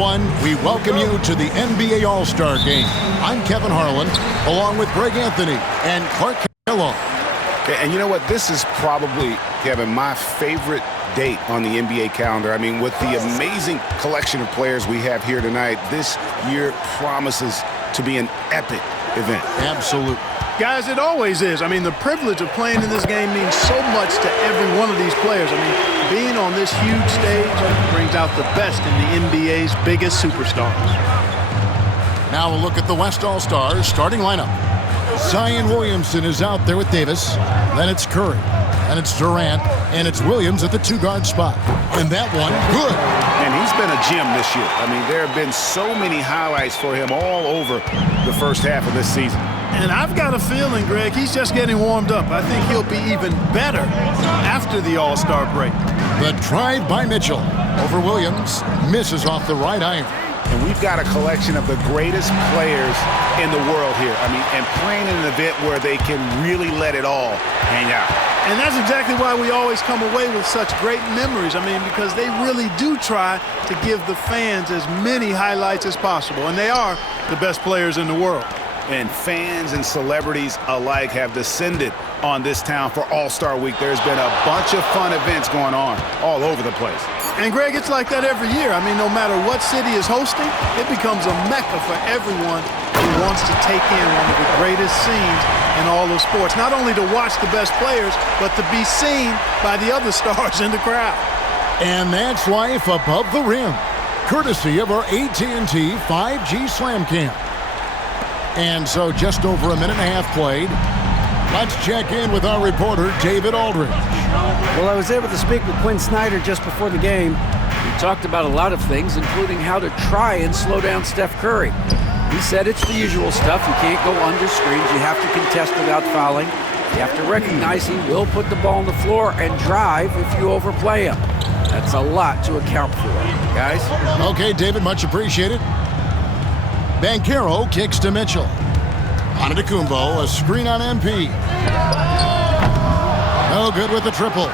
everyone. We welcome you to the NBA All-Star Game. I'm Kevin Harlan, along with Greg Anthony and Clark Kellogg. And you know what? This is probably, Kevin, my favorite date on the NBA calendar. I mean, with the amazing collection of players we have here tonight, this year promises to be an epic event. Absolutely. Guys, it always is. I mean, the privilege of playing in this game means so much to every one of these players. I mean, being on this huge stage brings out the best in the NBA's biggest superstars. Now a look at the West All-Stars starting lineup. Zion Williamson is out there with Davis. Then it's Curry. And it's Durant. And it's Williams at the two-guard spot. And that one, good. And he's been a gem this year. I mean, there have been so many highlights for him all over the first half of this season. And I've got a feeling, Greg, he's just getting warmed up. I think he'll be even better after the All-Star break. The drive by Mitchell over Williams. Misses off the right iron. And we've got a collection of the greatest players in the world here. I mean, and playing in an event where they can really let it all hang out. And that's exactly why we always come away with such great memories. I mean, because they really do try to give the fans as many highlights as possible. And they are the best players in the world. And fans and celebrities alike have descended on this town for All-Star Week. There's been a bunch of fun events going on all over the place. And, Greg, it's like that every year. I mean, no matter what city is hosting, it becomes a mecca for everyone who wants to take in one of the greatest scenes in all of sports. Not only to watch the best players, but to be seen by the other stars in the crowd. And that's life above the rim, courtesy of our AT&T 5G Slam Cam. And so just over a minute and a half played. Let's check in with our reporter, David Aldridge. Well, I was able to speak with Quinn Snyder just before the game. We talked about a lot of things, including how to try and slow down Steph Curry. He said it's the usual stuff. You can't go under screens. You have to contest without fouling. You have to recognize he will put the ball on the floor and drive if you overplay him. That's a lot to account for, guys. Okay, David, much appreciated. Banchero kicks to Mitchell. Antetokounmpo, a screen on MP. No good with the triple.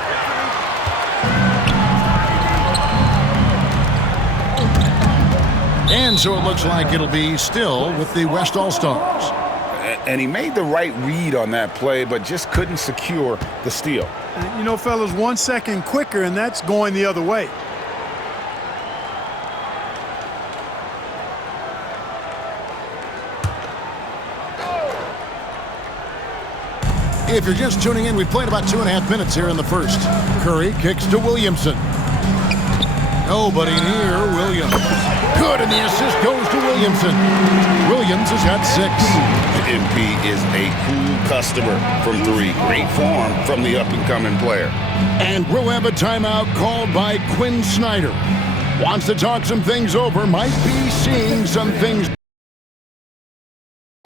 And so it looks like it'll be still with the West All-Stars. And he made the right read on that play, but just couldn't secure the steal. You know, fellas, 1 second quicker, and that's going the other way. If you're just tuning in, we've played about 2.5 minutes here in the first. Curry kicks to Williamson. Nobody near Williams. Good, and the assist goes to Williamson. Williams has got 6. MP is a cool customer from 3. Great form from the up-and-coming player. And we'll have a timeout called by Quinn Snyder. Wants to talk some things over, might be seeing some things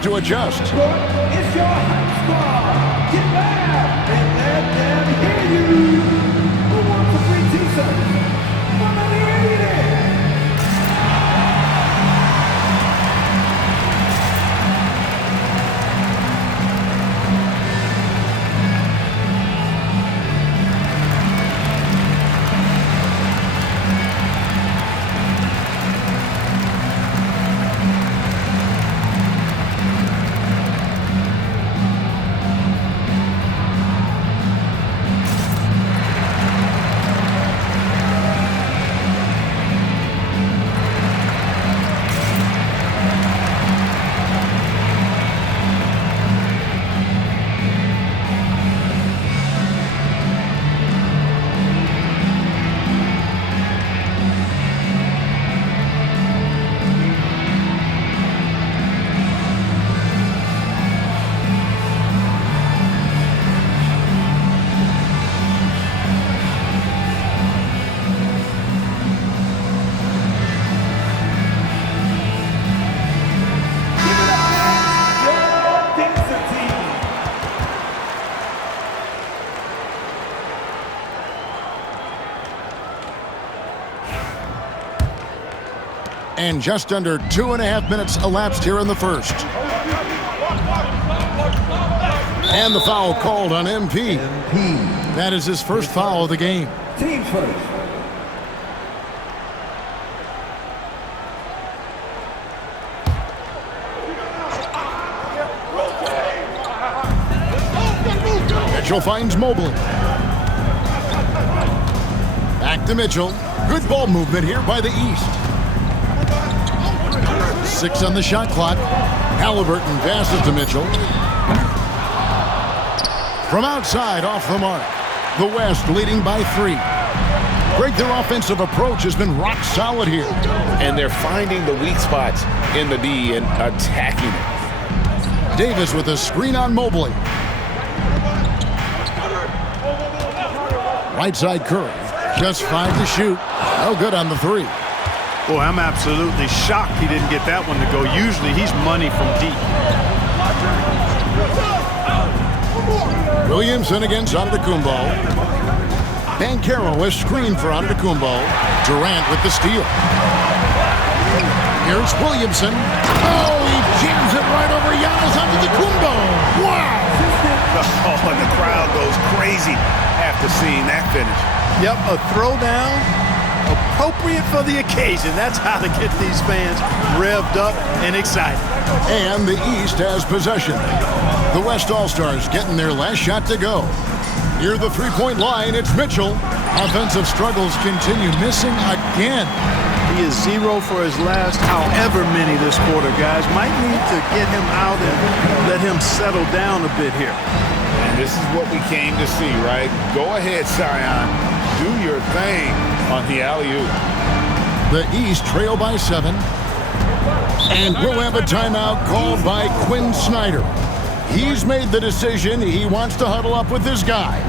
to adjust. It's your hot squad. Get back and let them hear you. Who wants a free t-shirt? Let me hear you. And just under 2.5 minutes elapsed here in the first. And the foul called on MP. That is his first foul of the game. Team first. Mitchell finds Mobley. Back to Mitchell. Good ball movement here by the East. 6 on the shot clock. Halliburton passes to Mitchell. From outside, off the mark. The West leading by 3. Their offensive approach has been rock solid here. And they're finding the weak spots in the D and attacking it. Davis with a screen on Mobley. Right side Curry. Just 5 to shoot. No good on the 3. Boy, I'm absolutely shocked he didn't get that one to go. Usually he's money from deep. Williamson against Antetokounmpo. MyCareer is screen for Antetokounmpo. Durant with the steal. Here's Williamson. Oh, he jams it right over Giannis Antetokounmpo. Wow! Oh, and the crowd goes crazy after seeing that finish. Yep, a throwdown appropriate for the occasion. That's how to get these fans revved up and excited. And the East has possession. The West All-Stars getting their last shot to go. Near the three-point line, it's Mitchell. Offensive struggles continue, missing again. He is 0 for his last however many this quarter, guys. Might need to get him out and let him settle down a bit here. And this is what we came to see, right? Go ahead, Zion. Do your thing on the alley-oop. The East trail by 7. And we'll have a timeout called by Quinn Snyder. He's made the decision. He wants to huddle up with his guys.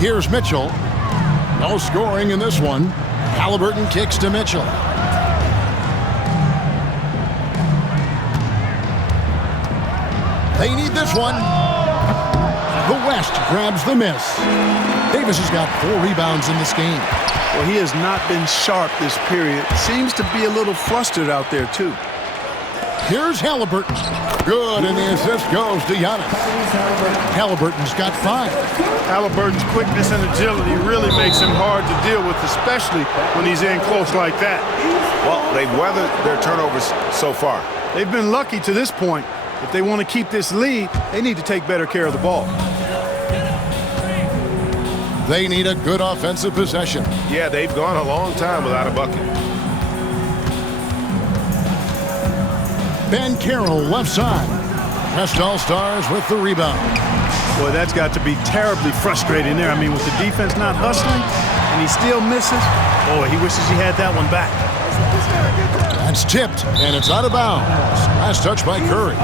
Here's Mitchell. No scoring in this one. Halliburton kicks to Mitchell. They need this one. The West grabs the miss. Davis has got 4 rebounds in this game. Well, he has not been sharp this period. Seems to be a little flustered out there, too. Here's Halliburton. Good, and the assist goes to Giannis. Halliburton's got 5. Halliburton's quickness and agility really makes him hard to deal with, especially when he's in close like that. Well, they've weathered their turnovers so far. They've been lucky to this point. If they want to keep this lead, they need to take better care of the ball. They need a good offensive possession. Yeah, they've gone a long time without a bucket. MyCareer left side. West All-Stars with the rebound. Boy, that's got to be terribly frustrating there. I mean, with the defense not hustling and he still misses, boy, he wishes he had that one back. That's tipped, and it's out of bounds. Last touch by Curry.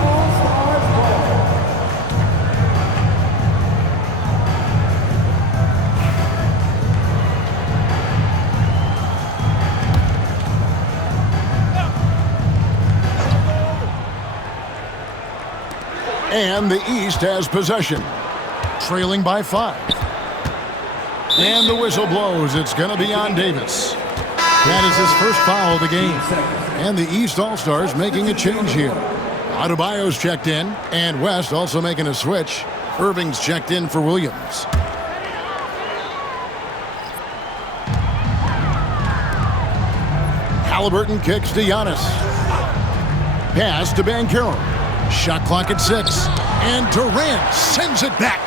And the East has possession, trailing by 5. And the whistle blows. It's going to be on Davis. That is his first foul of the game. And the East All-Stars making a change here. Adebayo's checked in, and West also making a switch. Irving's checked in for Williams. Halliburton kicks to Giannis. Pass to Banchero. Shot clock at 6. And Durant sends it back.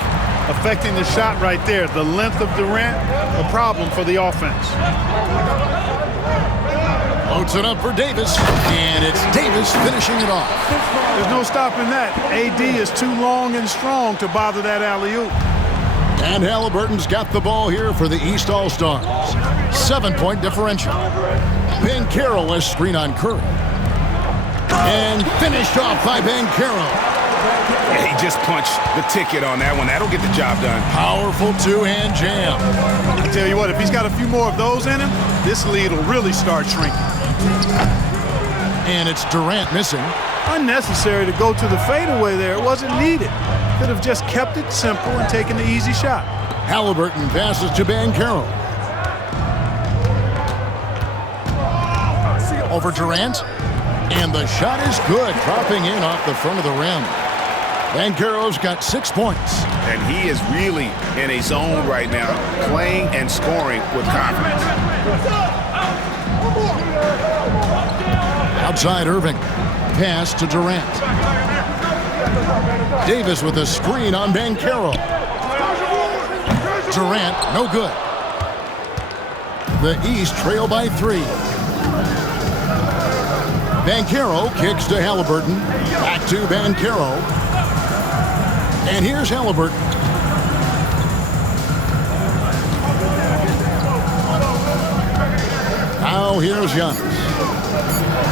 Affecting the shot right there. The length of Durant, a problem for the offense. Floats it up for Davis. And it's Davis finishing it off. There's no stopping that. AD is too long and strong to bother that alley-oop. And Halliburton's got the ball here for the East All-Stars. 7-point differential. Banchero has screen on Curry. And finished off by Banchero. Yeah, he just punched the ticket on that one. That'll get the job done. Powerful two-hand jam. I tell you what, if he's got a few more of those in him, this lead will really start shrinking. And it's Durant missing. Unnecessary to go to the fadeaway there. It wasn't needed. Could have just kept it simple and taken the easy shot. Halliburton passes to Banchero. Over Durant. And the shot is good, dropping in off the front of the rim. Banchero's got 6 points. And he is really in a zone right now, playing and scoring with confidence. Outside Irving. Pass to Durant. Davis with a screen on Banchero. Durant, no good. The East trail by 3. Banchero kicks to Halliburton. Back to Banchero. And here's Halliburton. Now here's Giannis.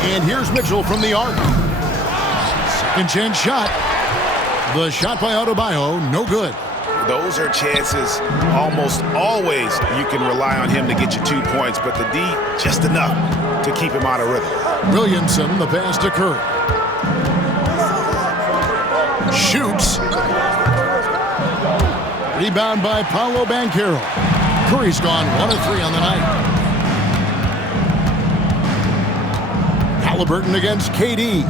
And here's Mitchell from the arc. Second chance shot. The shot by Adebayo, no good. Those are chances almost always you can rely on him to get you 2 points, but the D just enough to keep him out of rhythm. Williamson, the pass to Curry. Shoots. Rebound by Paolo Banchero. Curry's gone 1 of 3 on the night. Halliburton against KD.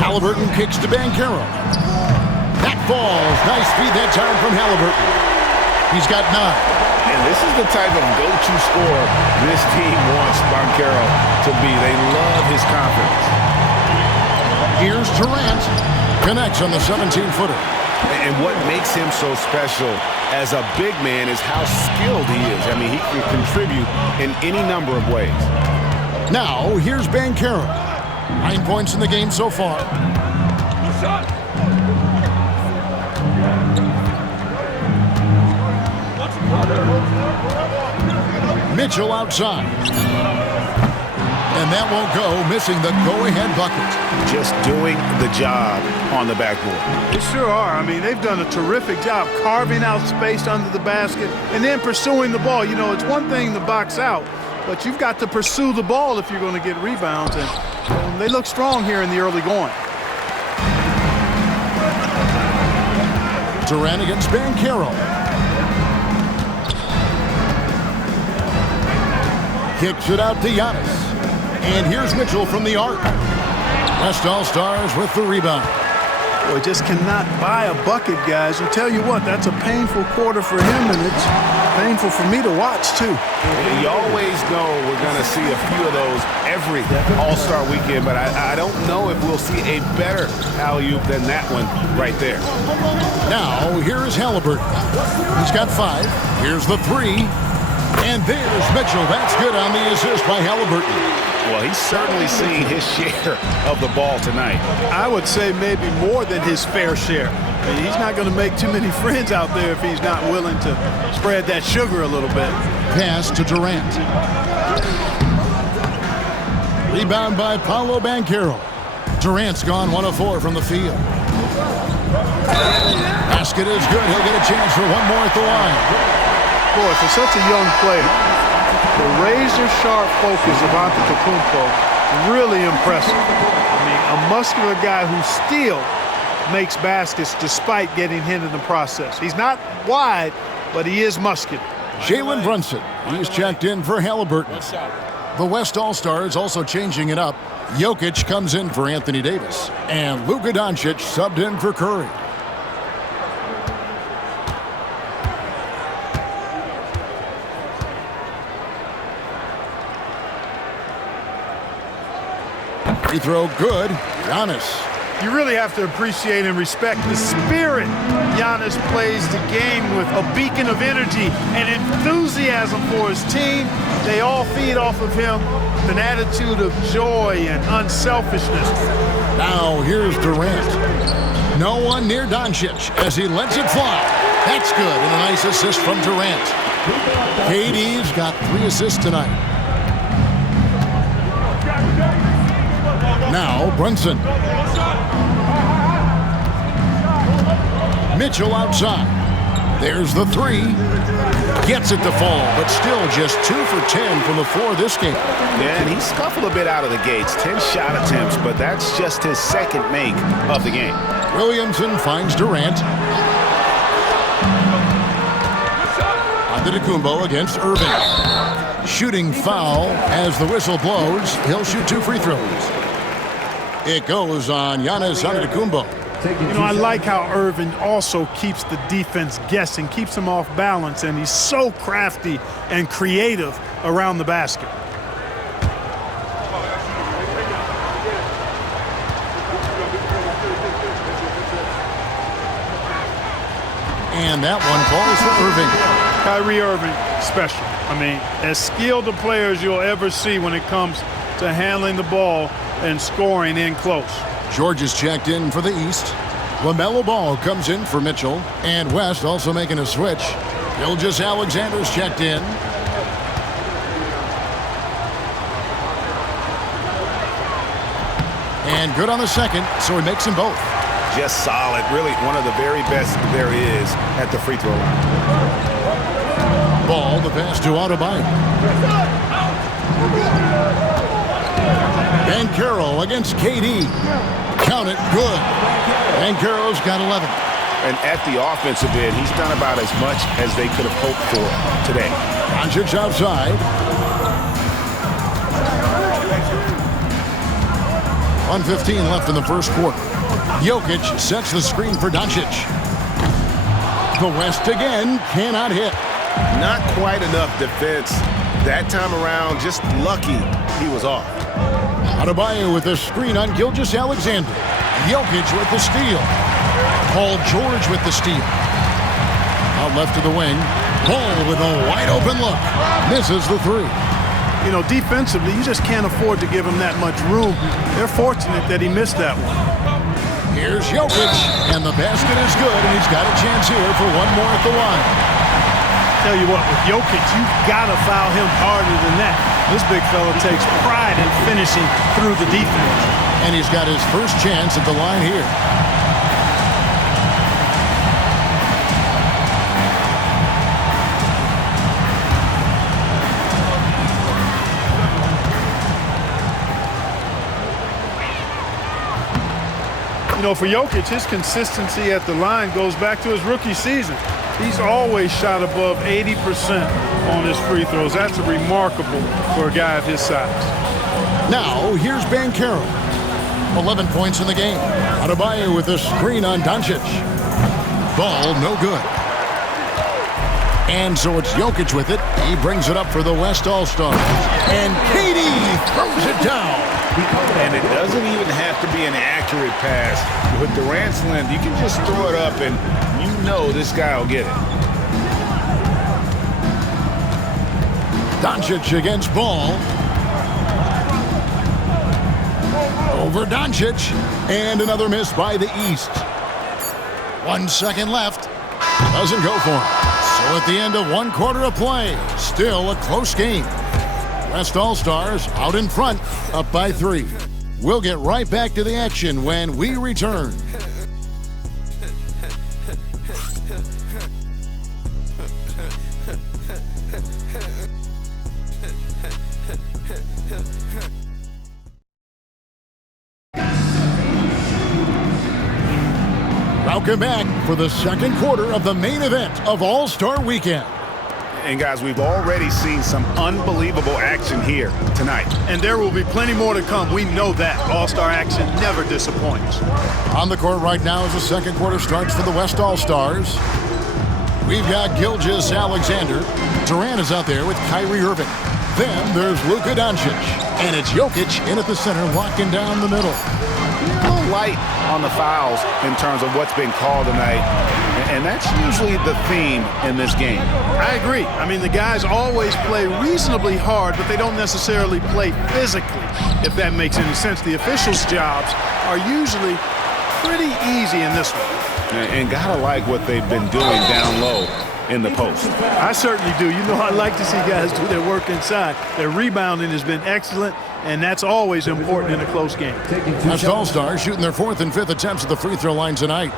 Halliburton kicks to Banchero. That falls. Nice feed that time from Halliburton. He's got 9. And this is the type of go-to scorer this team wants Banchero to be. They love his confidence. Here's Durant. Connects on the 17-footer. And what makes him so special as a big man is how skilled he is. I mean, he can contribute in any number of ways. Now, here's Banchero. 9 points in the game so far. Mitchell outside. And that won't go, missing the go-ahead bucket. Just doing the job on the backboard. They sure are. I mean, they've done a terrific job carving out space under the basket and then pursuing the ball. You know, it's one thing to box out, but you've got to pursue the ball if you're going to get rebounds. And they look strong here in the early going. Durant against Banchero. Kicks it out to Giannis. And here's Mitchell from the arc. West All-Stars with the rebound. Boy, just cannot buy a bucket, guys. And tell you what, that's a painful quarter for him, and it's painful for me to watch, too. You always know we're going to see a few of those every All-Star weekend, but I don't know if we'll see a better alley-oop than that one right there. Now, here's Halliburton. He's got 5. Here's the 3. And there's Mitchell. That's good on the assist by Halliburton. Well, he's certainly seeing his share of the ball tonight. I would say maybe more than his fair share. I mean, he's not going to make too many friends out there if he's not willing to spread that sugar a little bit. Pass to Durant. Rebound by Paolo Banchero. Durant's gone 1 of 4 from the field. Basket is good. He'll get a chance for one more at the line. Boy, for such a young player, the razor-sharp focus of Antetokounmpo, really impressive. I mean, a muscular guy who still makes baskets despite getting hit in the process. He's not wide, but he is muscular. Jalen Brunson, he's checked in for Halliburton. The West All-Stars also changing it up. Jokic comes in for Anthony Davis, and Luka Doncic subbed in for Curry. Free throw good. Giannis. You really have to appreciate and respect the spirit Giannis plays the game with, a beacon of energy and enthusiasm for his team. They all feed off of him with an attitude of joy and unselfishness. Now here's Durant. No one near Doncic as he lets it fly. That's good, and a nice assist from Durant. KD's got 3 assists tonight. Now Brunson. Mitchell outside. There's the 3. Gets it to fall, but still just 2 for 10 from the floor this game. Yeah, and he scuffled a bit out of the gates. 10 shot attempts, but that's just his second make of the game. Williamson finds Durant. Antetokounmpo against Irving. Shooting foul as the whistle blows. He'll shoot 2 free throws. It goes on Giannis Antetokounmpo. You know, I like how Irving also keeps the defense guessing, keeps them off balance, and he's so crafty and creative around the basket. And that one falls for Irving. Kyrie Irving, special. I mean, as skilled a player as you'll ever see when it comes to handling the ball and scoring in close. George is checked in for the East. LaMelo Ball comes in for Mitchell. And West also making a switch. Gilgeous-Alexander's checked in. And good on the second, so he makes them both. Just solid. Really one of the very best there is at the free throw line. Ball, the pass to Adebayo. Banchero against KD. Count it, good. Banchero's got 11. And at the offensive end, he's done about as much as they could have hoped for today. Doncic outside. 1:15 left in the first quarter. Jokic sets the screen for Doncic. The West again cannot hit. Not quite enough defense that time around. Just lucky he was off. Adebayo with the screen on Gilgeous-Alexander. Jokic with the steal. Paul George with the steal. Out left to the wing. Paul with a wide open look. Misses the 3. You know, defensively, you just can't afford to give him that much room. They're fortunate that he missed that one. Here's Jokic, and the basket is good, and he's got a chance here for one more at the line. Tell you what, with Jokic, you've got to foul him harder than that. This big fella takes pride in finishing through the defense. And he's got his first chance at the line here. You know, for Jokic, his consistency at the line goes back to his rookie season. He's always shot above 80% on his free throws. That's remarkable for a guy of his size. Now, here's Banchero. 11 points in the game. Adebayo with the screen on Doncic. Ball, no good. And so it's Jokic with it. He brings it up for the West All-Stars. And KD throws it down. And it doesn't even have to be an accurate pass. With Durant's length, you can just throw it up and you know this guy will get it. Doncic against Ball. Over Doncic. And another miss by the East. 1 second left. Doesn't go for him. So at the end of one quarter of play, still a close game. West All-Stars out in front, up by 3. We'll get right back to the action when we return. Welcome back for the second quarter of the main event of All-Star Weekend. And guys, we've already seen some unbelievable action here tonight. And there will be plenty more to come. We know that. All-Star action never disappoints. On the court right now as the second quarter starts for the West All-Stars. We've got Gilgeous-Alexander. Durant is out there with Kyrie Irving. Then there's Luka Doncic. And it's Jokic in at the center, locking down the middle. A little light on the fouls in terms of what's been called tonight. And that's usually the theme in this game. I agree. I mean, the guys always play reasonably hard, but they don't necessarily play physically, if that makes any sense. The officials' jobs are usually pretty easy in this one. And gotta like what they've been doing down low in the post. I certainly do. You know, I like to see guys do their work inside. Their rebounding has been excellent, and that's always important in a close game. West All-Stars shooting their fourth and fifth attempts at the free throw line tonight.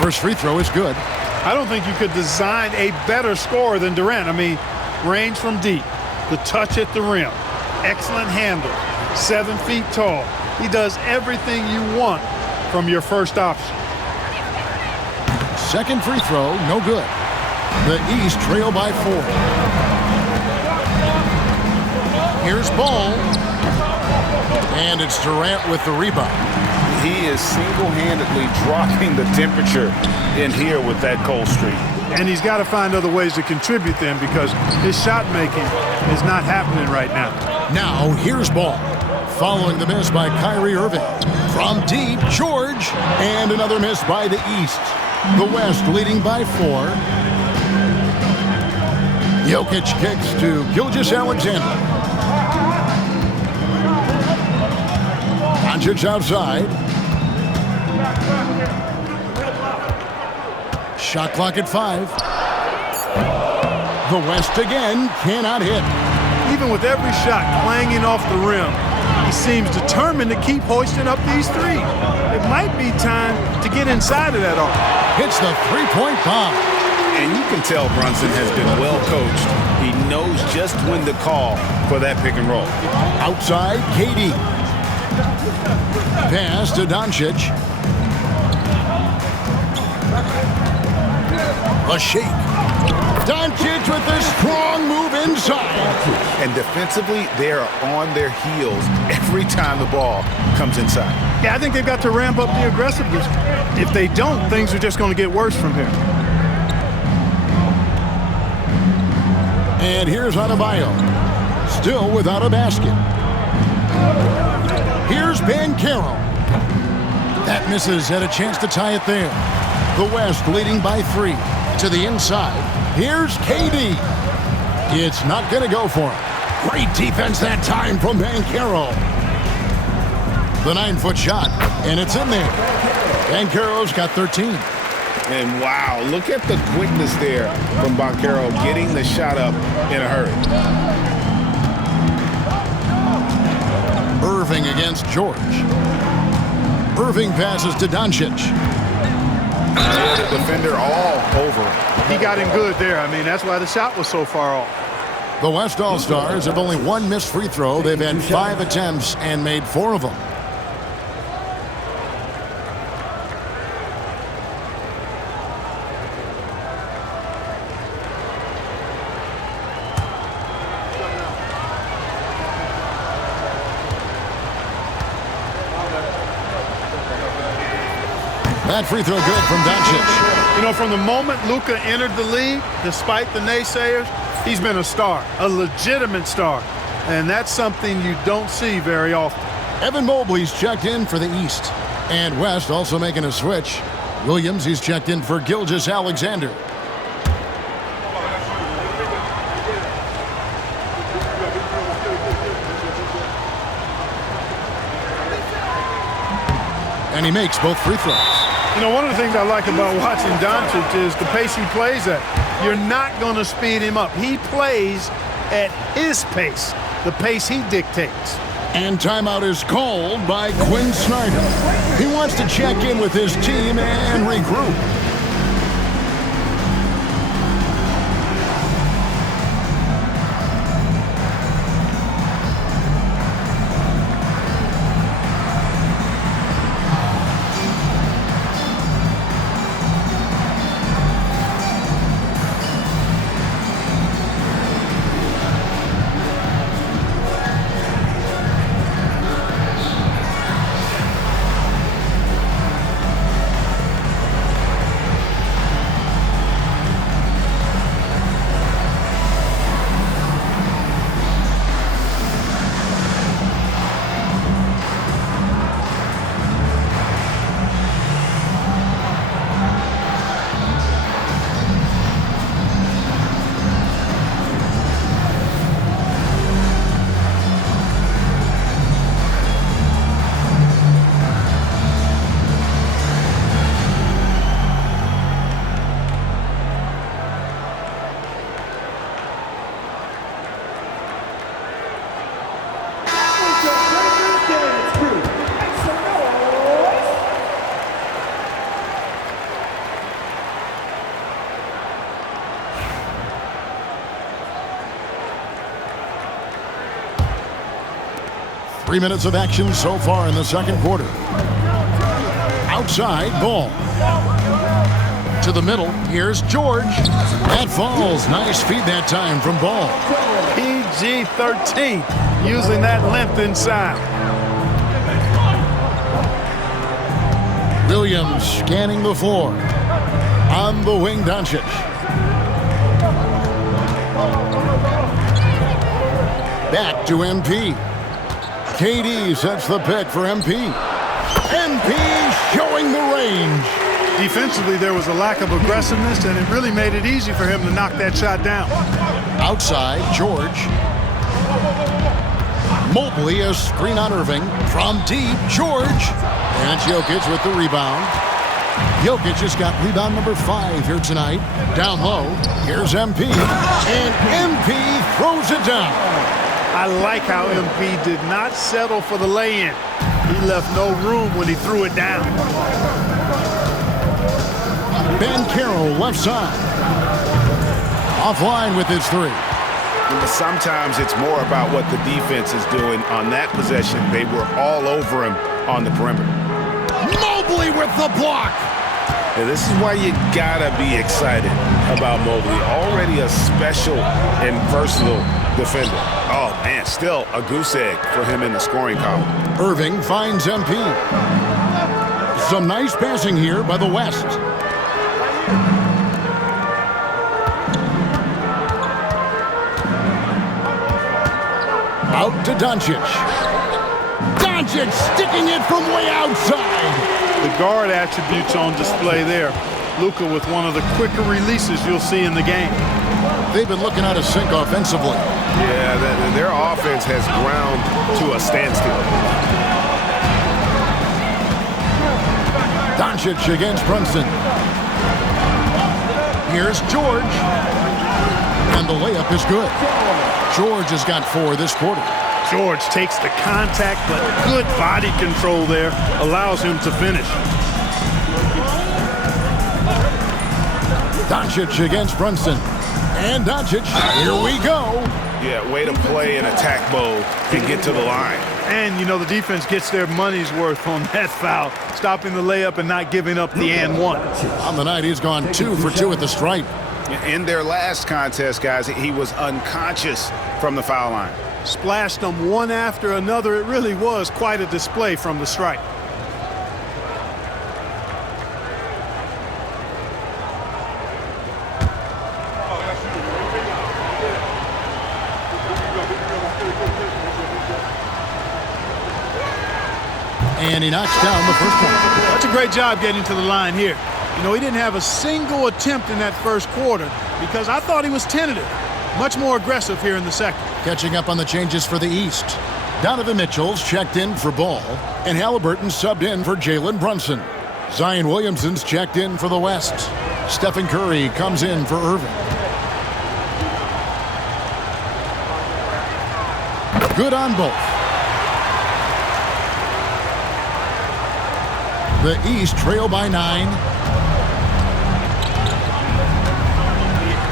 First free throw is good. I don't think you could design a better scorer than Durant. I mean, range from deep, the touch at the rim, excellent handle, 7 feet tall. He does everything you want from your first option. Second free throw, no good. The East trail by 4. Here's Ball. And it's Durant with the rebound. He is single-handedly dropping the temperature in here with that cold streak. And he's got to find other ways to contribute then, because his shot making is not happening right now. Now here's Ball. Following the miss by Kyrie Irving. From deep, George. And another miss by the East. The West leading by 4. Jokic kicks to Gilgeous-Alexander. Doncic outside. Shot clock at 5. The West again cannot hit. Even with every shot clanging off the rim, he seems determined to keep hoisting up these threes. It might be time to get inside of that arc. Hits the three-point bomb. And you can tell Brunson has been well coached. He knows just when to call for that pick and roll. Outside, KD. Pass to Doncic. A shake. Doncic with a strong move inside. And defensively, they are on their heels every time the ball comes inside. Yeah, I think they've got to ramp up the aggressiveness. If they don't, things are just going to get worse from here. And here's Adebayo. Still without a basket. Here's Banchero. That misses, had a chance to tie it there. The West leading by 3. To the inside. Here's KD. It's not going to go for him. Great defense that time from Banchero. The 9-foot shot, and it's in there. Banchero's got 13. And wow, look at the quickness there from Banchero getting the shot up in a hurry. Irving against George. Irving passes to Doncic. The defender all over him. He got him good there. I mean, that's why the shot was so far off. The West All-Stars have only one missed free throw. They've had 5 attempts and made 4 of them. That free throw good from Doncic. You know, from the moment Luka entered the league, despite the naysayers, he's been a star, a legitimate star. And that's something you don't see very often. Evan Mobley's checked in for the East. And West also making a switch. Williams, he's checked in for Gilgeous-Alexander. And he makes both free throws. You know, one of the things I like about watching Doncic is the pace he plays at. You're not going to speed him up. He plays at his pace, the pace he dictates. And timeout is called by Quinn Snyder. He wants to check in with his team and regroup. Three minutes of action so far in the second quarter. Outside ball. To the middle. Here's George. That falls. Nice feed that time from Ball. PG-13, using that length inside. Williams scanning the floor. On the wing, Doncic. Back to MP. KD sets the pick for MP. MP showing the range. Defensively, there was a lack of aggressiveness, and it really made it easy for him to knock that shot down. Outside, George. Mobley, a screen on Irving. From deep, George. And Jokic with the rebound. Jokic has got rebound number 5 here tonight. Down low, here's MP. And MP throws it down. I like how MP did not settle for the lay-in. He left no room when he threw it down. Ben Carroll left side. Offline with his 3. Sometimes it's more about what the defense is doing on that possession. They were all over him on the perimeter. Mobley with the block. And this is why you gotta be excited about Mobley. Already a special and versatile defender. Oh man, still a goose egg for him in the scoring column. Irving finds MP. Some nice passing here by the West. Out to Doncic. Doncic sticking it from way outside. The guard attributes on display there. Luka with one of the quicker releases you'll see in the game. They've been looking out of sync offensively. Yeah, their offense has ground to a standstill. Doncic against Brunson. Here's George. And the layup is good. George has got 4 this quarter. George takes the contact, but good body control there allows him to finish. Doncic against Brunson. And Doncic, here we go. Yeah, way to play in attack mode and get to the line. And, you know, the defense gets their money's worth on that foul, stopping the layup and not giving up the and one. On the night, he's gone 2 for 2 at the stripe. In their last contest, guys, he was unconscious from the foul line. Splashed them one after another. It really was quite a display from the stripe. And he knocks down the first one. That's a great job getting to the line here. You know, he didn't have a single attempt in that first quarter because I thought he was tentative. Much more aggressive here in the second. Catching up on the changes for the East. Donovan Mitchell's checked in for Ball, and Halliburton subbed in for Jalen Brunson. Zion Williamson's checked in for the West. Stephen Curry comes in for Irving. Good on both. The East trail by 9.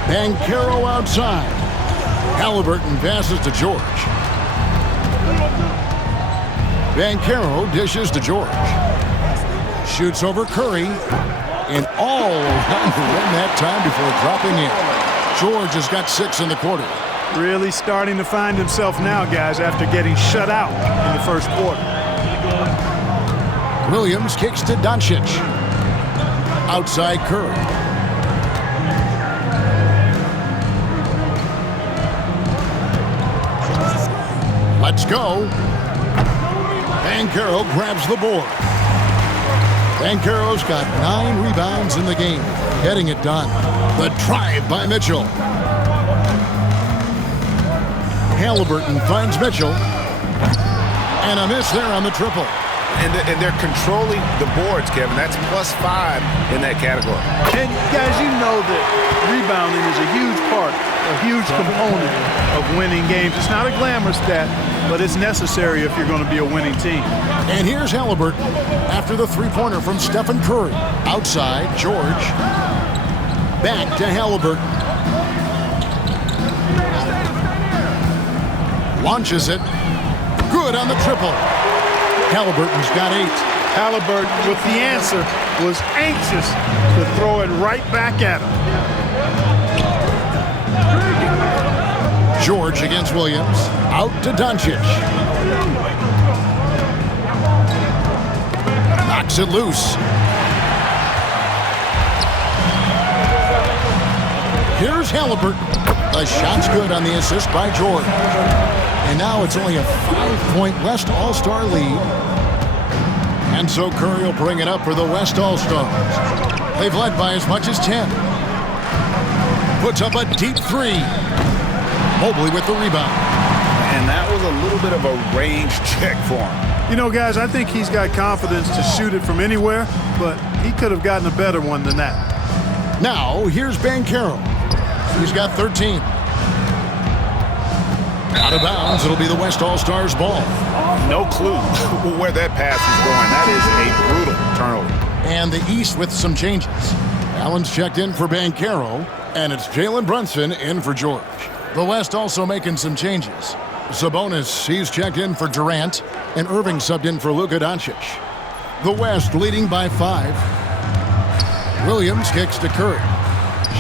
Banchero outside. Halliburton passes to George. Banchero dishes to George. Shoots over Curry. And all around the rim that time before dropping in. George has got 6 in the quarter. Really starting to find himself now, guys, after getting shut out in the first quarter. Williams kicks to Doncic. Outside Curry. Let's go. Banchero grabs the board. Banchero's got 9 rebounds in the game, getting it done. The drive by Mitchell. Halliburton finds Mitchell. And a miss there on the triple. And they're controlling the boards, Kevin. That's +5 in that category. And, guys, you know that rebounding is a huge part, a huge component of winning games. It's not a glamorous stat, but it's necessary if you're going to be a winning team. And here's Halliburton after the three-pointer from Stephen Curry. Outside, George. Back to Halliburton. Launches it. Good on the triple. Halliburton's got 8. Halliburton, with the answer, was anxious to throw it right back at him. George against Williams. Out to Doncic. Knocks it loose. Here's Halliburton. The shot's good on the assist by George. And now it's only a 5-point West All-Star lead. And so Curry will bring it up for the West All-Stars. They've led by as much as 10. Puts up a deep 3. Mobley with the rebound. And that was a little bit of a range check for him. You know, guys, I think he's got confidence to shoot it from anywhere, but he could have gotten a better one than that. Now, here's Banchero. He's got 13. Out of bounds, it'll be the West All-Stars ball. No clue where that pass is going. That is a brutal turnover. And the East with some changes. Allen's checked in for Banchero, and it's Jalen Brunson in for George. The West also making some changes. Sabonis, he's checked in for Durant, and Irving subbed in for Luka Doncic. The West leading by 5. Williams kicks to Curry.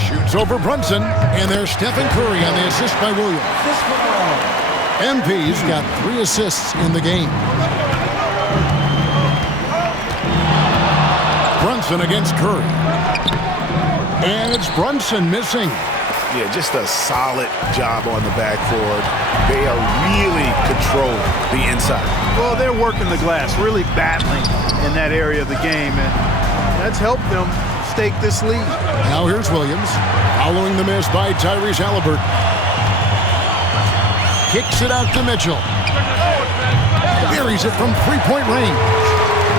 Shoots over Brunson, and there's Stephen Curry on the assist by Williams. MP's got 3 assists in the game. Brunson against Curry. And it's Brunson missing. Yeah, just a solid job on the backboard. They are really controlling the inside. Well, they're working the glass, really battling in that area of the game, and that's helped them stake this lead. Now here's Williams, following the miss by Tyrese Halliburton. Kicks it out to Mitchell. Buries it from 3-point range.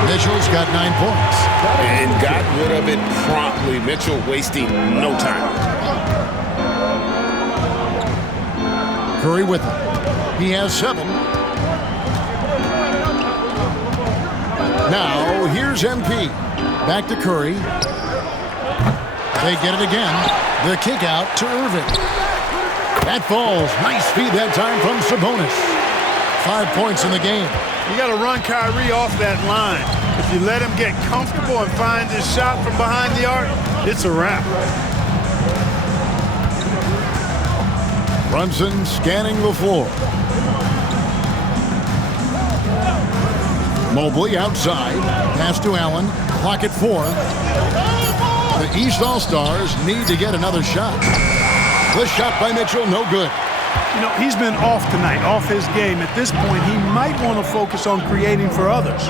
Mitchell's got 9 points. And got rid of it promptly. Mitchell wasting no time. Curry with him. He has 7. Now here's MP. Back to Curry. They get it again. The kick out to Irving. That falls. Nice feed that time from Sabonis. 5 points in the game. You got to run Kyrie off that line. If you let him get comfortable and find his shot from behind the arc, it's a wrap. Brunson scanning the floor. Mobley outside. Pass to Allen. Clock at 4. The East All-Stars need to get another shot. The shot by Mitchell, no good. You know, he's been off tonight, off his game. At this point, he might want to focus on creating for others.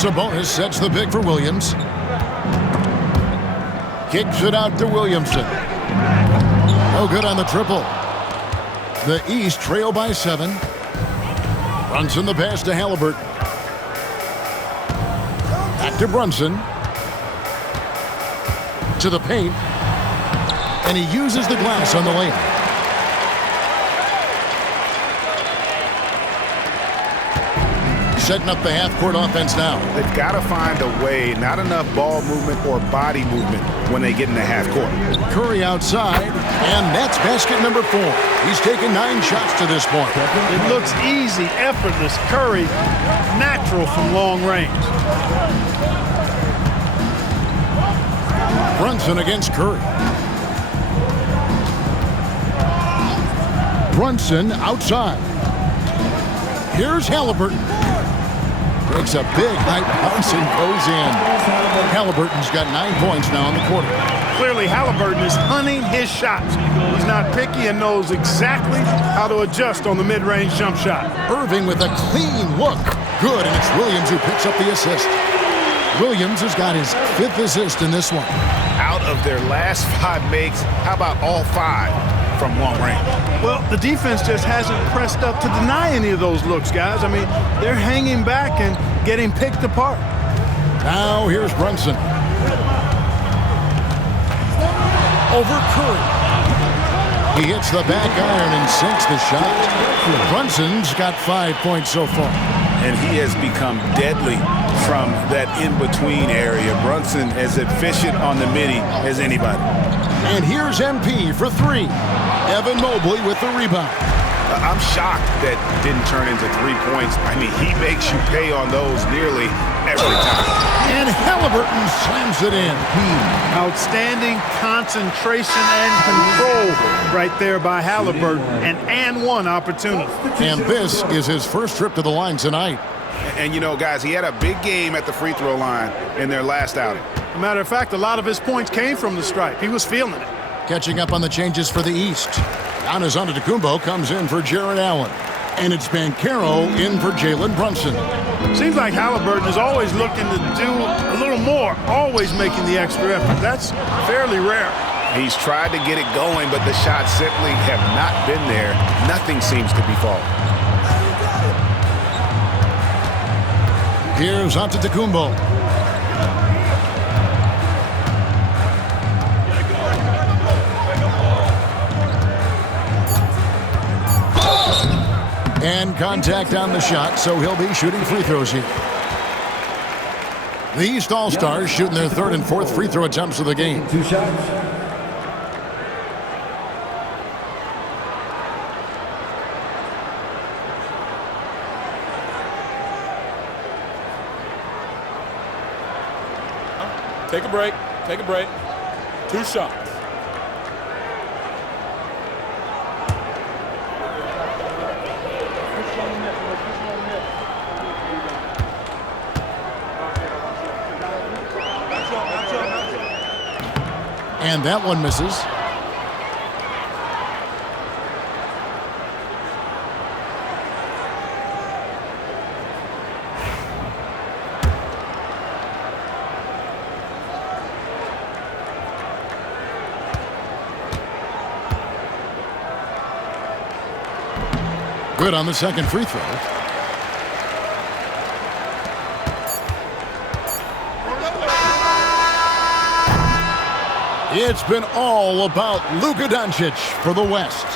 Sabonis sets the pick for Williams. Kicks it out to Williamson. No good on the triple. The East trail by 7. Brunson the pass to Halliburton. Back to Brunson. To the paint. And he uses the glass on the layup. setting up the half-court offense now. They've got to find a way, not enough ball movement or body movement when they get in the half court. Curry outside, and that's basket number 4. He's taken 9 shots to this point. It looks easy, effortless. Curry, natural from long range. Brunson against Curry. Brunson outside. Here's Halliburton. Takes a big height bounce and goes in. Halliburton's got 9 points now in the quarter. Clearly, Halliburton is hunting his shots. He's not picky and knows exactly how to adjust on the mid-range jump shot. Irving with a clean look. Good, and it's Williams who picks up the assist. Williams has got his 5th assist in this one. Out of their last 5 makes, how about all 5 from long range? Well, the defense just hasn't pressed up to deny any of those looks, guys. I mean, they're hanging back and getting picked apart. Now here's Brunson. Over Curry. He hits the back iron and sinks the shot. Brunson's got 5 points so far. And he has become deadly from that in-between area. Brunson as efficient on the midi as anybody. And here's MP for 3. Evan Mobley with the rebound. I'm shocked that didn't turn into 3 points. I mean, he makes you pay on those nearly every time. And Halliburton slams it in. Outstanding concentration and control right there by Halliburton. An and one opportunity. And this is his first trip to the line tonight. And, you know, guys, he had a big game at the free throw line in their last outing. As a matter of fact, a lot of his points came from the stripe. He was feeling it. Catching up on the changes for the East. Giannis Antetokounmpo comes in for Jared Allen. And it's Banchero in for Jalen Brunson. Seems like Halliburton is always looking to do a little more, always making the extra effort. That's fairly rare. He's tried to get it going, but the shots simply have not been there. Nothing seems to be falling. Here's Antetokounmpo. And contact on the shot, so he'll be shooting free throws here. The East All-Stars shooting their 3rd and 4th free throw attempts of the game. 2 shots. Take a break. Take a break. 2 shots. And that one misses. Good on the second free throw. It's been all about Luka Doncic for the West.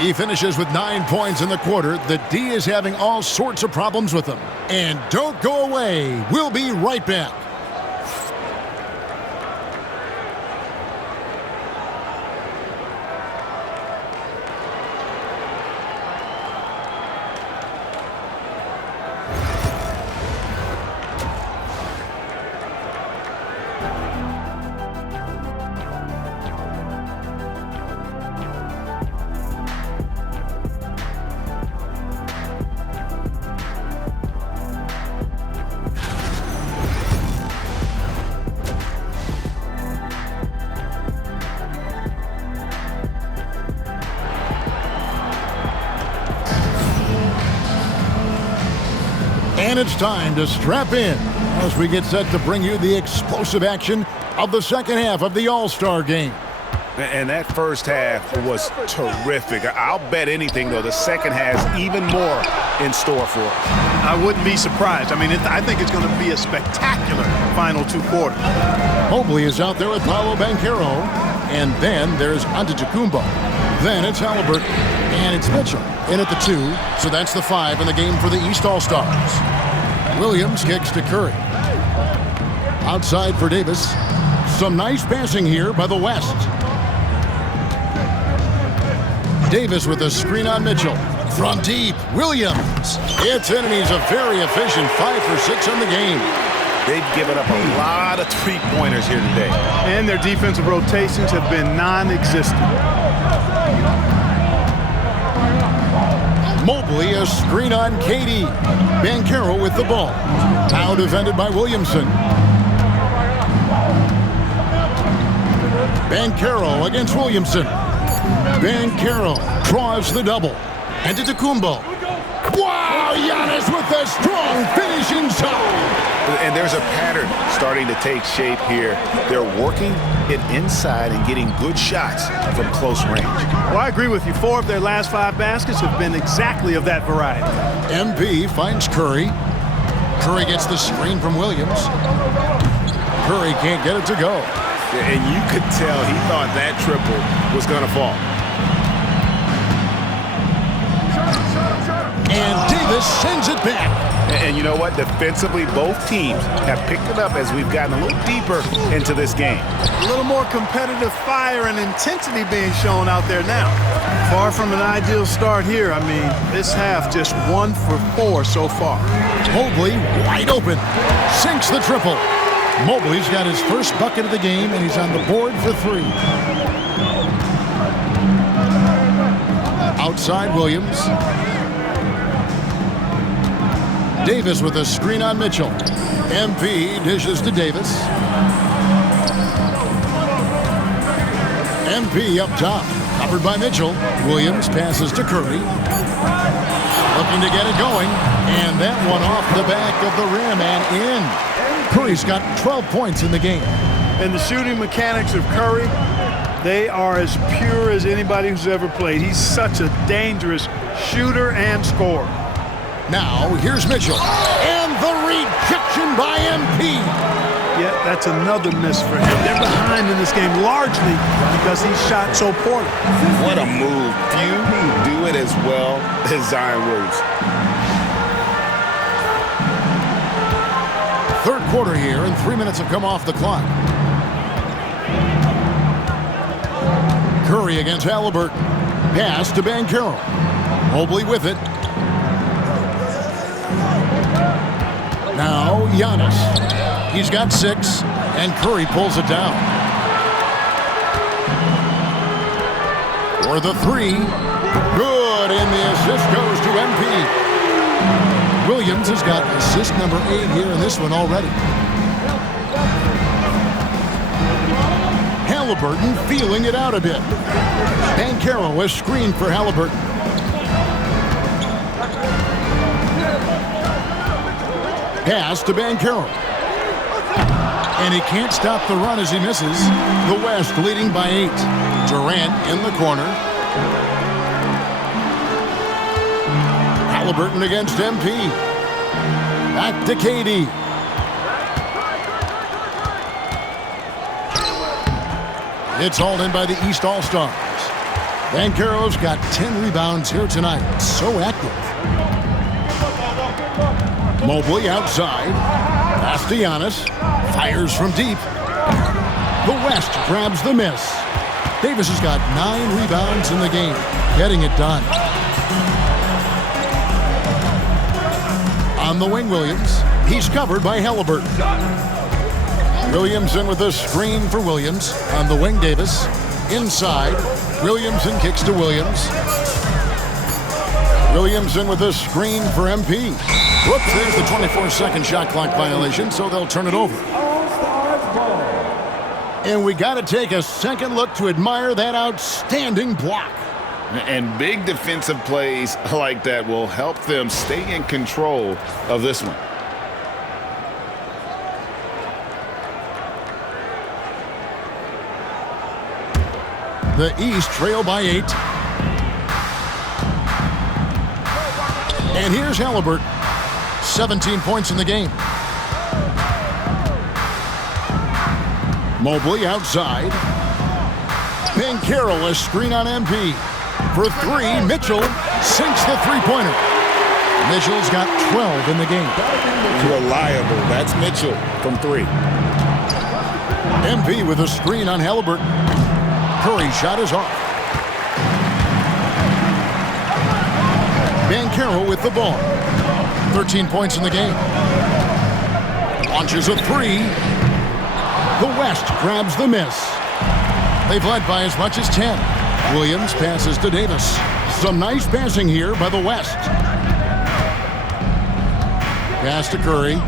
He finishes with 9 points in the quarter. The D is having all sorts of problems with him. And don't go away. We'll be right back. And it's time to strap in as we get set to bring you the explosive action of the second half of the All-Star game. And that first half was terrific. I'll bet anything, though, the second has even more in store for it. I wouldn't be surprised. I mean, I think it's going to be a spectacular final 2 quarters. Mobley is out there with Paolo Banchero. And then there's Antetokounmpo. Then it's Halliburton. And it's Mitchell in at the 2. So that's the 5 in the game for the East All-Stars. Williams kicks to Curry. Outside for Davis. Some nice passing here by the West. Davis with a screen on Mitchell. From deep, Williams. It's in, and he's a very efficient 5 for 6 on the game. They've given up a lot of three-pointers here today. And their defensive rotations have been non-existent. Mobley, a screen on KD. Banchero with the ball. Now defended by Williamson. Banchero against Williamson. Banchero draws the double. And to Tecumbo. Wow, Giannis with a strong finish inside. And there's a pattern starting to take shape here. They're working it inside and getting good shots from close range. Well, I agree with you. 4 of their last 5 baskets have been exactly of that variety. MP finds Curry. Curry gets the screen from Williams. Curry can't get it to go. And you could tell he thought that triple was going to fall. And Davis sends it back. And you know what? Defensively, both teams have picked it up as we've gotten a little deeper into this game. A little more competitive fire and intensity being shown out there now. Far from an ideal start here. I mean, this half just 1 for 4 so far. Mobley wide open. Sinks the triple. Mobley's got his first bucket of the game, and he's on the board for 3. Outside Williams. Davis with a screen on Mitchell. MP dishes to Davis. MP up top. Covered by Mitchell. Williams passes to Curry. Looking to get it going. And that one off the back of the rim and in. Curry's got 12 points in the game. And the shooting mechanics of Curry, they are as pure as anybody who's ever played. He's such a dangerous shooter and scorer. Now, here's Mitchell. And the rejection by MP. Yeah, that's another miss for him. They're behind in this game largely because he shot so poorly. What a move. Few do it as well as Zion Williams. Third quarter here, and 3 minutes have come off the clock. Curry against Halliburton. Pass to Banchero. Mobley with it. Now Giannis. He's got 6, and Curry pulls it down. For the 3. Good, and the assist goes to MP. Williams has got assist number 8 here in this one already. Halliburton feeling it out a bit. Banchero, a screen for Halliburton. Pass to Banchero. And he can't stop the run as he misses. The West leading by 8. Durant in the corner. Halliburton against MP. Back to KD. It's hauled in by the East All-Stars. Banchero's got 10 rebounds here tonight. So active. Mobley outside. Pass to Giannis. Fires from deep. The West grabs the miss. Davis has got 9 rebounds in the game. Getting it done. On the wing, Williams. He's covered by Halliburton. Williamson with a screen for Williams. On the wing, Davis. Inside. Williamson kicks to Williams. Williamson with a screen for MP. Whoops, there's the 24-second shot clock violation, so they'll turn it over. And we got to take a second look to admire that outstanding block. And big defensive plays like that will help them stay in control of this one. The East trail by 8. And here's Halliburton. 17 points in the game. Mobley outside. Banchero, a screen on MP. For 3, Mitchell sinks the three-pointer. Mitchell's got 12 in the game. Reliable. That's Mitchell from 3. MP with a screen on Halliburton. Curry's shot is off. Banchero with the ball. 13 points in the game. Launches a 3. The West grabs the miss. They've led by as much as 10. Williams passes to Davis. Some nice passing here by the West. Pass to Curry.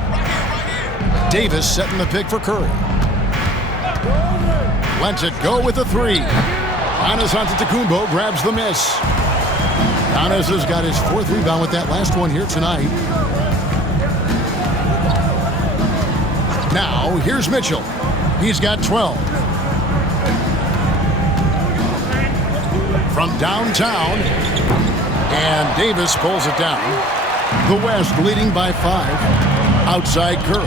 Davis setting the pick for Curry. Lets it go with a 3. Giannis Antetokounmpo grabs the miss. Giannis has got his 4th rebound with that last one here tonight. Now, here's Mitchell. He's got 12. From downtown, and Davis pulls it down. The West leading by 5. Outside Curry.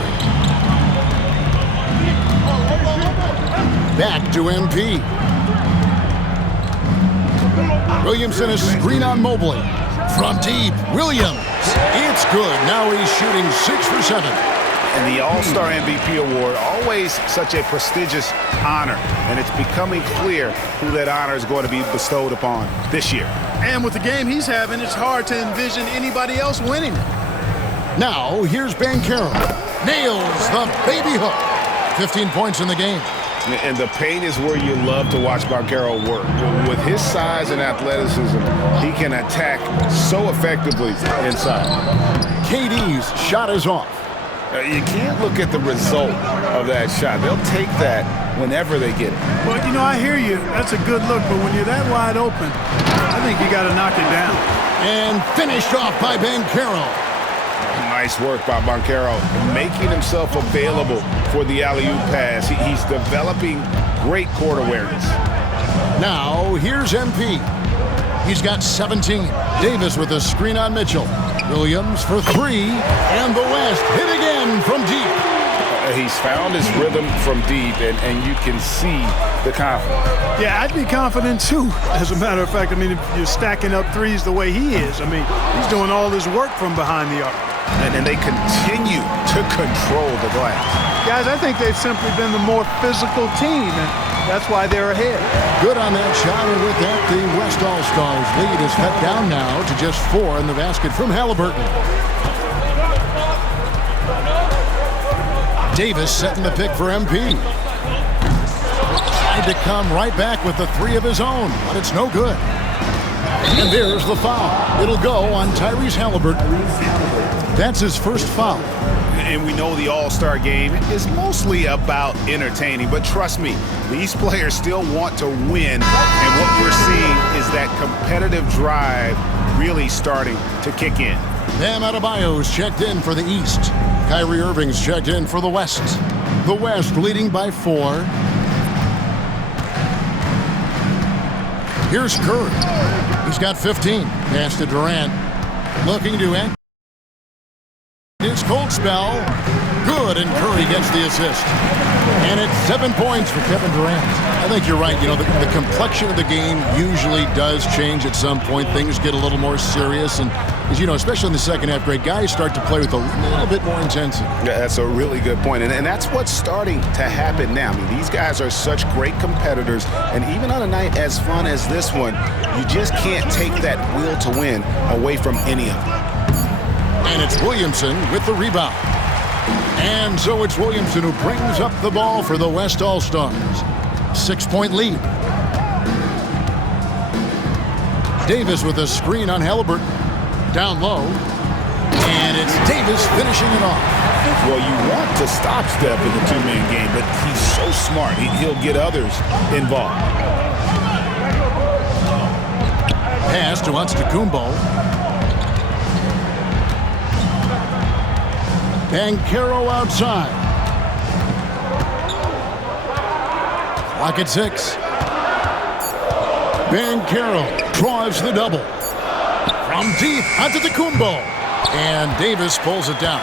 Back to MP. Williamson is screen on Mobley. From deep, Williams. It's good. Now he's shooting 6 for 7. And the All-Star MVP award, always such a prestigious honor. And it's becoming clear who that honor is going to be bestowed upon this year. And with the game he's having, it's hard to envision anybody else winning it. Now, here's Banchero. Nails the baby hook. 15 points in the game. And the paint is where you love to watch Banchero work. With his size and athleticism, he can attack so effectively inside. KD's shot is off. You can't look at the result of that shot. They'll take that whenever they get it. Well, you know, I hear you. That's a good look, but when you're that wide open, I think you got to knock it down. And finished off by Banchero. Nice work by Banchero, making himself available for the alley-oop pass. He's developing great court awareness. Now, here's MP. He's got 17. Davis with a screen on Mitchell. Williams for 3. And the West hit again from deep. He's found his rhythm from deep, and you can see the confidence. Yeah, I'd be confident too, as a matter of fact. I mean, if you're stacking up threes the way he is, I mean, he's doing all this work from behind the arc. And they continue to control the glass. Guys, I think they've simply been the more physical team, and that's why they're ahead. Good on that shot, and with that, the West All-Stars lead is cut down now to just 4 in the basket from Halliburton. Davis setting the pick for MP. Tried to come right back with the 3 of his own, but it's no good. And there's the foul. It'll go on Tyrese Halliburton. That's his first foul. And we know the All-Star game is mostly about entertaining, but trust me, these players still want to win. And what we're seeing is that competitive drive really starting to kick in. Bam Adebayo's checked in for the East. Kyrie Irving's checked in for the West. The West leading by 4. Here's Curry. He's got 15. Pass to Durant. Looking to end his cold spell. Good, and Curry gets the assist. And it's 7 points for Kevin Durant. I think you're right. You know, the complexion of the game usually does change at some point. Things get a little more serious. And, as you know, especially in the second half, great guys start to play with a little bit more intensity. Yeah, that's a really good point. And that's what's starting to happen now. I mean, these guys are such great competitors. And even on a night as fun as this one, you just can't take that will to win away from any of them. And it's Williamson with the rebound. And so it's Williamson who brings up the ball for the West All-Stars. 6-point lead. Davis with a screen on Halliburton. Down low. And it's Davis finishing it off. Well, you want to stop Steph in the two-man game, but he's so smart. He'll get others involved. Pass to Antetokounmpo. Banchero outside. Clock at 6. Banchero drives the double. From deep, Antetokounmpo. And Davis pulls it down.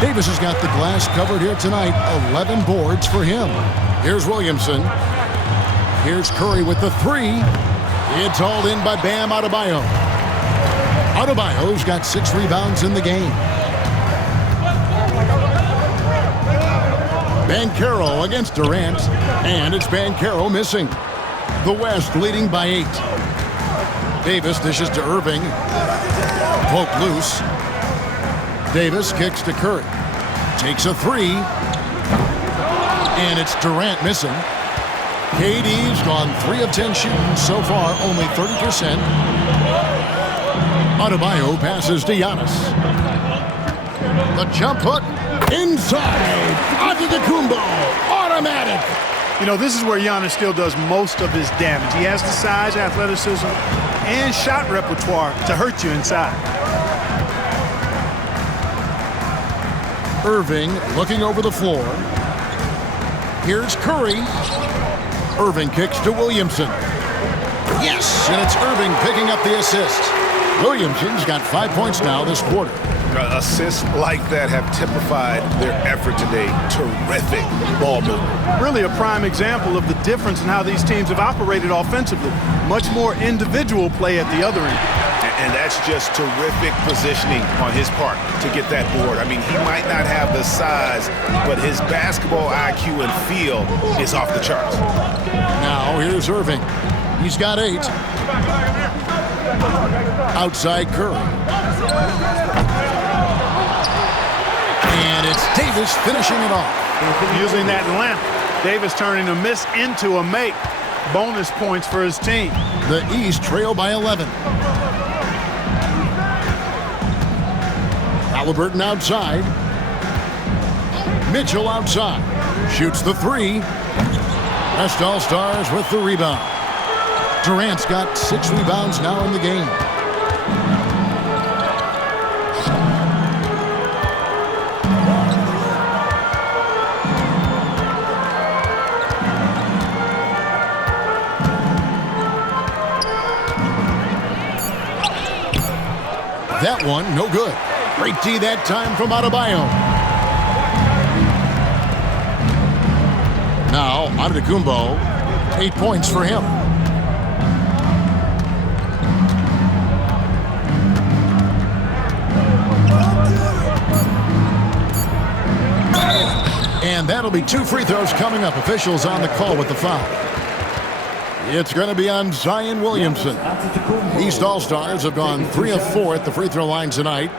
Davis has got the glass covered here tonight. 11 boards for him. Here's Williamson. Here's Curry with the 3. It's hauled in by Bam Adebayo. Adebayo's got 6 rebounds in the game. Banchero against Durant, and it's Banchero missing. The West leading by 8. Davis dishes to Irving. Poke loose. Davis kicks to Curry. Takes a 3. And it's Durant missing. KD's gone 3 of 10 shooting so far, only 30%. Adebayo passes to Giannis. The jump hook inside. Antetokounmpo, automatic. You know, this is where Giannis still does most of his damage. He has the size, athleticism, and shot repertoire to hurt you inside. Irving looking over the floor. Here's Curry. Irving kicks to Williamson. Yes, and it's Irving picking up the assist. Williamson's got 5 points now this quarter. Assists like that have typified their effort today. Terrific ball movement. Really a prime example of the difference in how these teams have operated offensively. Much more individual play at the other end. And that's just terrific positioning on his part to get that board. I mean, he might not have the size, but his basketball IQ and feel is off the charts. Now here's Irving. He's got 8. Outside Curry. And it's Davis finishing it off. Using that lamp, Davis turning a miss into a make. Bonus points for his team. The East trail by 11. Halliburton outside. Mitchell outside. Shoots the 3. West All-Stars with the rebound. Durant's got 6 rebounds now in the game. That one, no good. Great D that time from Adebayo. Now, Antetokounmpo, 8 points for him. And that'll be 2 free throws coming up. Officials on the call with the foul. It's going to be on Zion Williamson. East All-Stars have gone 3 of 4 at the free throw line tonight.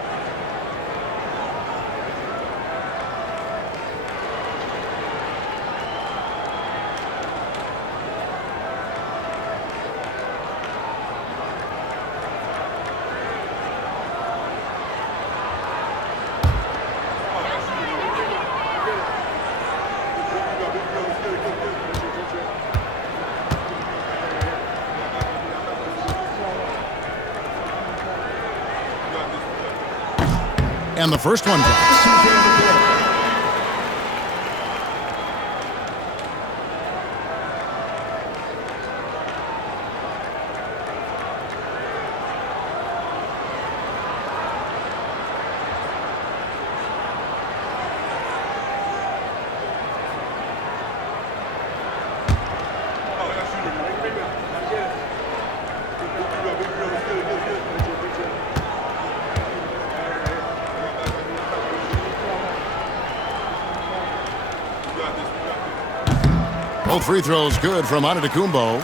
And the first one drops. Both free throws good from Antetokounmpo.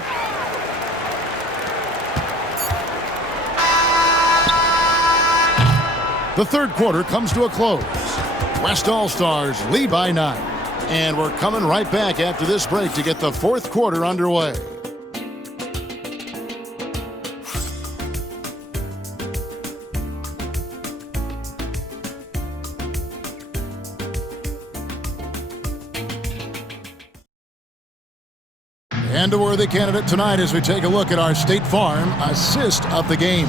The third quarter comes to a close. West All-Stars lead by 9. And we're coming right back after this break to get the fourth quarter underway. And a worthy candidate tonight as we take a look at our State Farm assist of the game.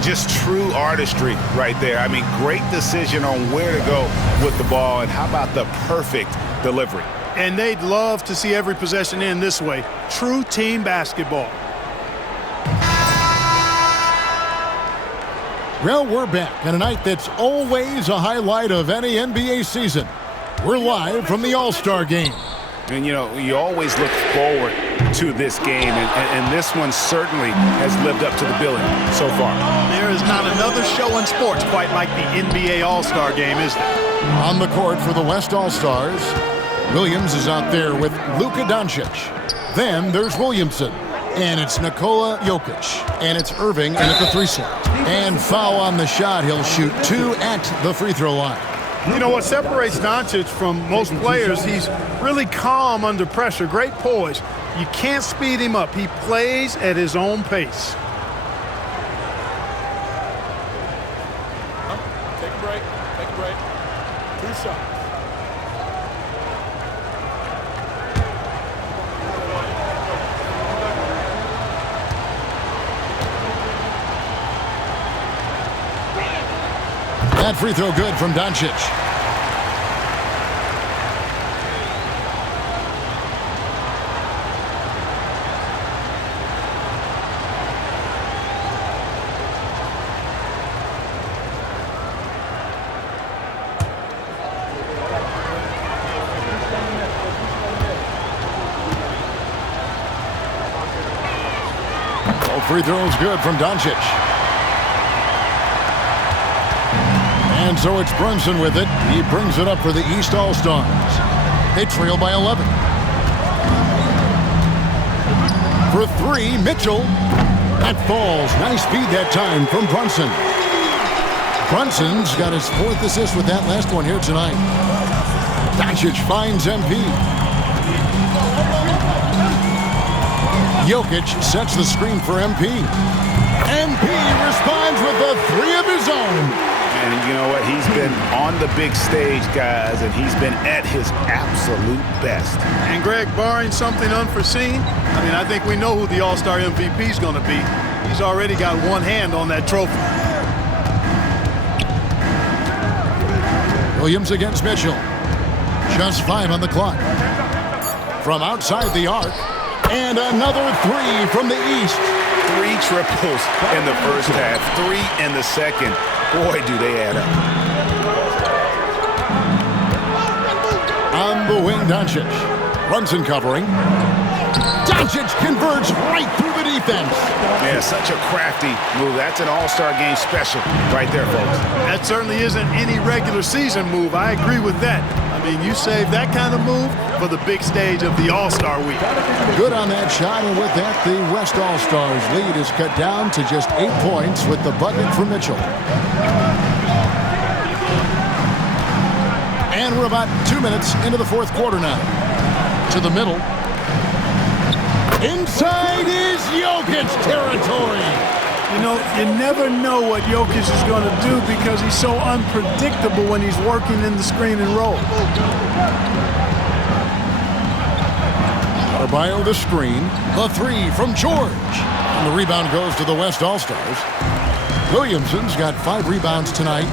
Just true artistry right there. I mean, great decision on where to go with the ball, and how about the perfect delivery? And they'd love to see every possession end this way. True team basketball. Well, we're back on a night that's always a highlight of any NBA season. We're live from the All-Star Game. And, you know, you always look forward to this game, and this one certainly has lived up to the billing so far. There is not another show in sports quite like the NBA All-Star Game, is there? On the court for the West All-Stars, Williams is out there with Luka Doncic. Then there's Williamson. And it's Nikola Jokic. And it's Irving, and at the 3 slot. And foul on the shot. He'll shoot 2 at the free throw line. You know what separates Doncic from most players? He's really calm under pressure. Great poise. You can't speed him up. He plays at his own pace. Take a break. Take a break. 2 shots. That free throw good from Doncic. All free throws good from Doncic. And so it's Brunson with it. He brings it up for the East All-Stars. They trail by 11. For 3, Mitchell. That falls. Nice speed that time from Brunson. Brunson's got his 4th assist with that last one here tonight. Doncic finds MP. Jokic sets the screen for MP. MP responds with a 3 of his own. And you know what? He's been on the big stage, guys, and he's been at his absolute best. And, Greg, barring something unforeseen, I think we know who the All-Star MVP is going to be. He's already got one hand on that trophy. Williams against Mitchell. Just 5 on the clock. From outside the arc. And another 3 from the East. 3 triples in the first half, 3 in the second. Boy, do they add up. On the wing, Doncic. Brunson covering. Doncic converts right through the defense. Yeah, such a crafty move. That's an All-Star game special right there, folks. That certainly isn't any regular season move. I agree with that. You save that kind of move for the big stage of the All-Star week. Good on that shot, and with that, the West All-Stars lead is cut down to just 8 points with the bucket from Mitchell. And we're about 2 minutes into the 4th quarter now. To the middle. Inside is Jokic territory. You never know what Jokic is going to do because he's so unpredictable when he's working in the screen and roll. Adebayo the screen. The 3 from George. And the rebound goes to the West All-Stars. Williamson's got 5 rebounds tonight.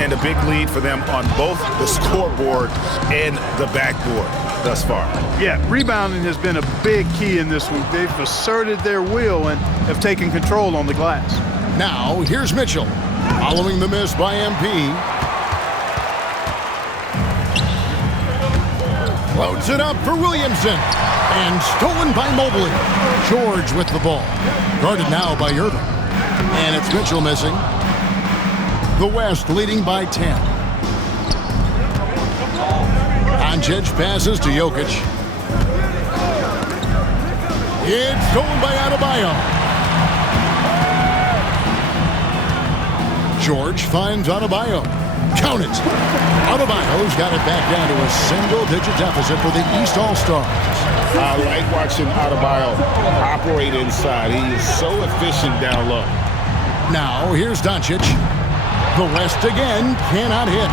And a big lead for them on both the scoreboard and the backboard thus far. Yeah, rebounding has been a big key in this week. They've asserted their will and have taken control on the glass. Now, here's Mitchell. Following the miss by MP. Loads it up for Williamson. And stolen by Mobley. George with the ball. Guarded now by Irving. And it's Mitchell missing. The West leading by 10. Doncic passes to Jokic. It's stolen by Adebayo. George finds Adebayo. Count it. Adebayo's got it back down to a single-digit deficit for the East All-Stars. I like watching Adebayo operate inside. He is so efficient down low. Now, here's Doncic. The West again cannot hit.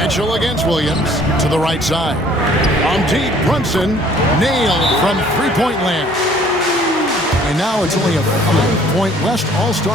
Mitchell against Williams to the right side. On deep, Brunson nailed from three-point land. And now it's only a 5-point West All-Star.